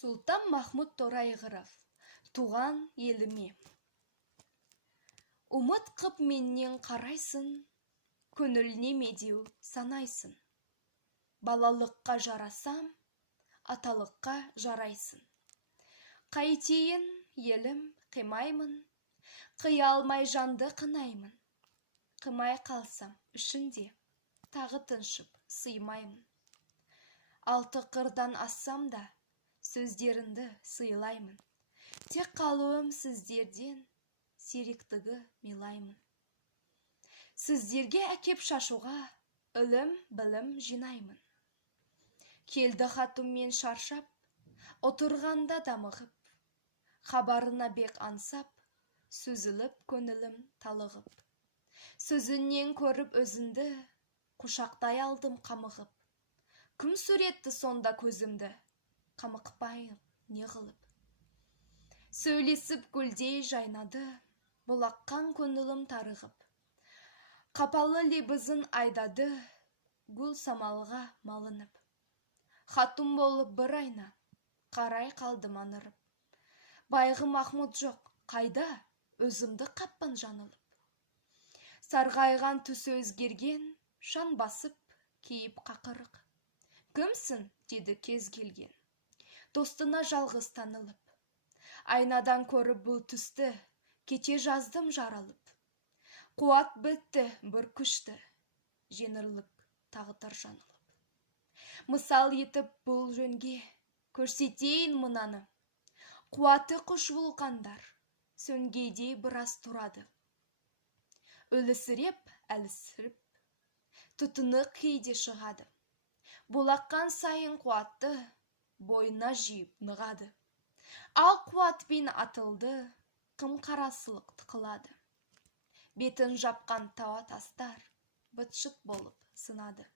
Сұлтан Махмұд Торайғыров, туған еліме. Ұмыт қып меннен қарайсын, көңіліне медеу санайсын. Балалыққа жарасам, аталыққа жарайсын. Қайтейін, елім, қимаймын, қия алмай жанды қынаймын. Қымай қалсам ішінде, тағы тыншып сыймаймын. Алты қырдан ассам да, сөздерінді сыйлаймын. Тек қалуым сіздерден, серіктігі милаймын. Сіздерге әкеп шашуға, ілім, білім жинаймын. Келді хатыммен шаршап, отырғанда дамығып, хабарына бек аңсап, сөзіліп көңілім талығып. Сөзінен көріп өзінді, құшақтай алдым қамығып. Кім суретті сонда көзімді, қамықпайым не қылып. Сөйлесіп гүлдей жайнады, бұлаққан көңілім тарығып. Қапалы лебізін айдады, гүл самалға малынып. Хатым болып бір айна, қарай қалдым анырып. Байғы Махмұд жоқ, қайда, өзімді қаппын жанылып. Сарғайған түсі өзгерген, шан басып, кейіп қақырық. Кімсің, деді кез келген, достына жалғыз танылып. Айнадан көріп бұл түсті, кете жаздым жаралып. Қуат бітті бір күшті, жеңірлік тағдыр жанылып. Мысал етіп бұл жөнге, көрсетейін мынаны. Қуаты құш вулқандар, сөнгейдей біраз тұрады. Өлісіреп, әлісіріп, тұтыны кейде шығады. Бұлаққан сайын қуатты, бойына жиып нығады. Ал қуатпен атылды, қым қарасылық тықылады. Бетін жапқан тауа тастар, бытшыт болып сынады.